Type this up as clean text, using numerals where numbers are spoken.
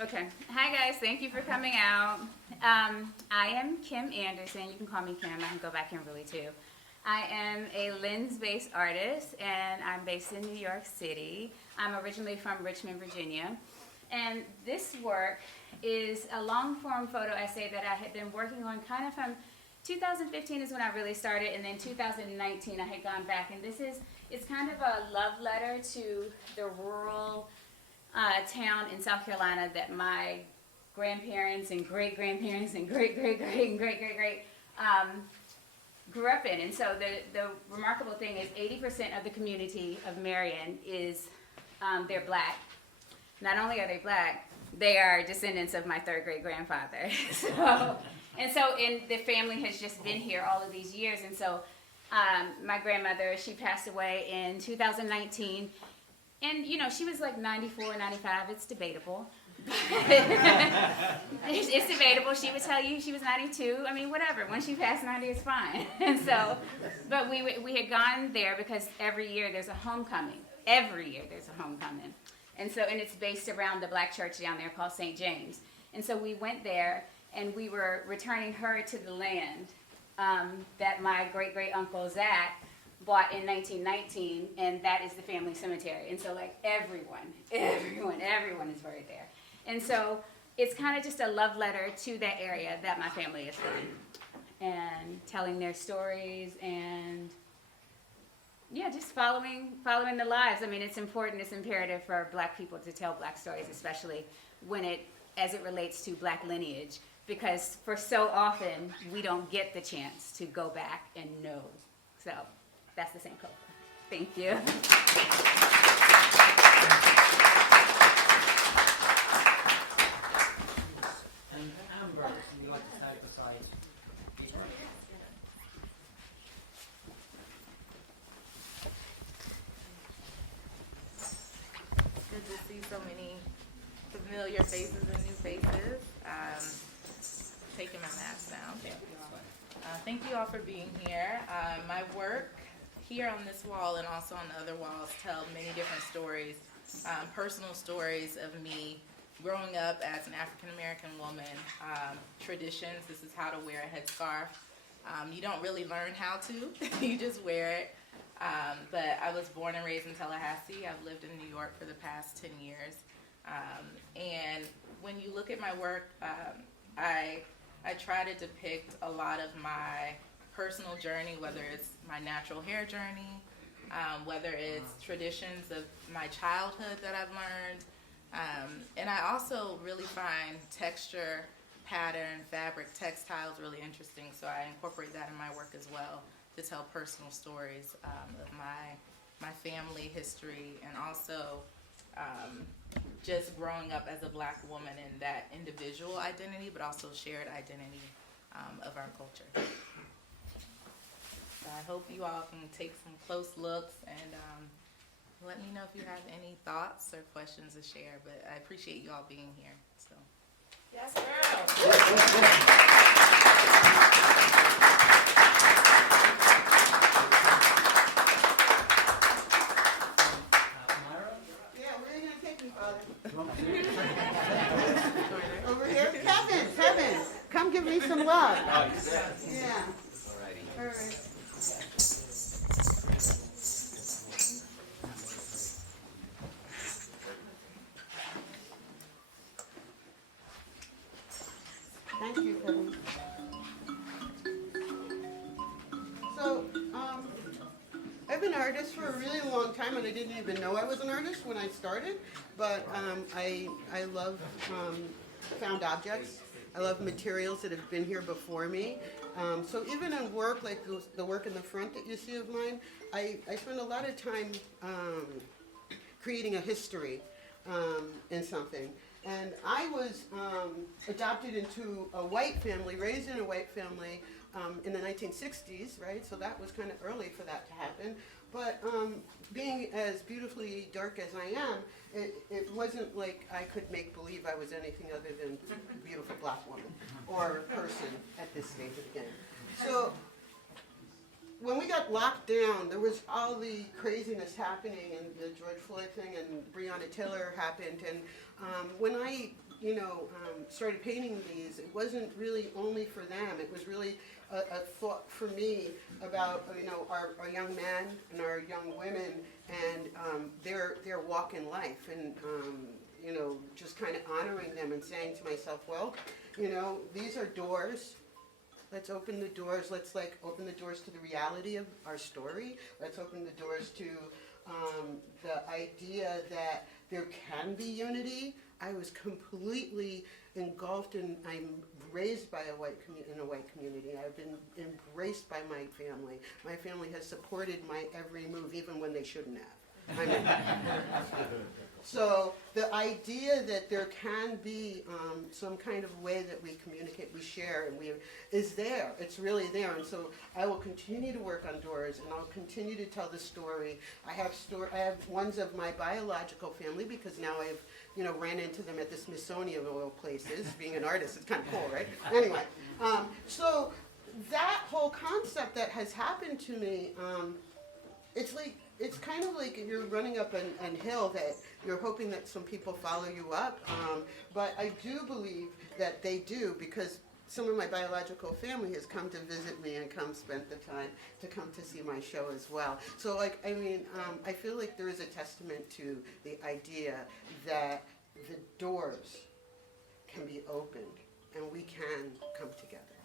Okay. Hi, guys. Thank you for coming out. I am Kim Anderson. You can call me Kim. I can go back and really too. I am a lens-based artist, and I'm based in New York City. I'm originally from Richmond, Virginia. And this work is a long-form photo essay that I had been working on kind of from 2015 is when I really started, and then 2019 I had gone back. And it's kind of a love letter to the rural town in South Carolina that my grandparents and great-grandparents and great-great-great and great-great-great grew up in. And so the remarkable thing is 80% of the community of Marion is, they're black. Not only are they black, they are descendants of my third great-grandfather. And the family has just been here all of these years. And so my grandmother, she passed away in 2019. And, you know, she was like 94, 95. It's debatable. It's debatable. She would tell you she was 92. I mean, whatever. When she passed 90, it's fine. And so, but we had gone there because every year there's a homecoming. Every year there's a homecoming. And it's based around the black church down there called St. James. And so we went there, and we were returning her to the land that my great-great-uncle Zach bought in 1919, and that is the family cemetery. And so, like, everyone is buried there. And so it's kind of just a love letter to that area that my family is from, and telling their stories, and yeah, just following the lives. I mean, it's important, it's imperative for black people to tell black stories, especially as it relates to black lineage, because for so often we don't get the chance to go back and know. So that's the same cover. Thank you. And Amber, would you like to take the side? Good to see so many familiar faces and new faces. Taking my mask down. Thank you all for being here. My work here on this wall and also on the other walls tell many different stories, personal stories of me growing up as an African American woman. Traditions, this is how to wear a headscarf. You don't really learn how to, you just wear it. But I was born and raised in Tallahassee. I've lived in New York for the past 10 years. And when you look at my work, I try to depict a lot of my personal journey, whether it's my natural hair journey, whether it's traditions of my childhood that I've learned. And I also really find texture, pattern, fabric, textiles really interesting, so I incorporate that in my work as well to tell personal stories of my family history, and also just growing up as a black woman and that individual identity, but also shared identity of our culture. So I hope you all can take some close looks and let me know if you have any thoughts or questions to share, but I appreciate you all being here. So. Yes, girl. Myra? Yeah, where are you going to take me, Father? Over here? Kevin, come give me some love. Yeah. All right. Thank you, Kevin. So, I've been an artist for a really long time, and I didn't even know I was an artist when I started. But I love found objects. I love materials that have been here before me. So even in work, like the work in the front that you see of mine, I spend a lot of time creating a history in something. And I was adopted into a white family, raised in a white family in the 1960s, right? So that was kind of early for that to happen. But being as beautifully dark as I am, it wasn't like I could make believe I was anything other than a beautiful black woman or person at this stage of the game. So when we got locked down, there was all the craziness happening, and the George Floyd thing and Breonna Taylor happened. And when I started painting these, it wasn't really only for them. It was really a thought for me about, our young men and our young women and their walk in life, and just kind of honoring them and saying to myself, well, these are doors. Let's open the doors. Let's open the doors to the reality of our story. Let's open the doors to the idea that there can be unity. I was completely engulfed, and I'm raised by in a white community. I've been embraced by my family. My family has supported my every move, even when they shouldn't have. I mean, so the idea that there can be some kind of way that we communicate, we share, and is there. It's really there. And so I will continue to work on doors, and I'll continue to tell the story. I have ones of my biological family, because now I've ran into them at the Smithsonian of all places. Being an artist, it's kind of cool, right? Anyway, so that whole concept that has happened to me, it's kind of like you're running up an hill that you're hoping that some people follow you up. But I do believe that they do, because some of my biological family has come to visit me and spent the time to come to see my show as well. So I feel like there is a testament to the idea that the doors can be opened and we can come together.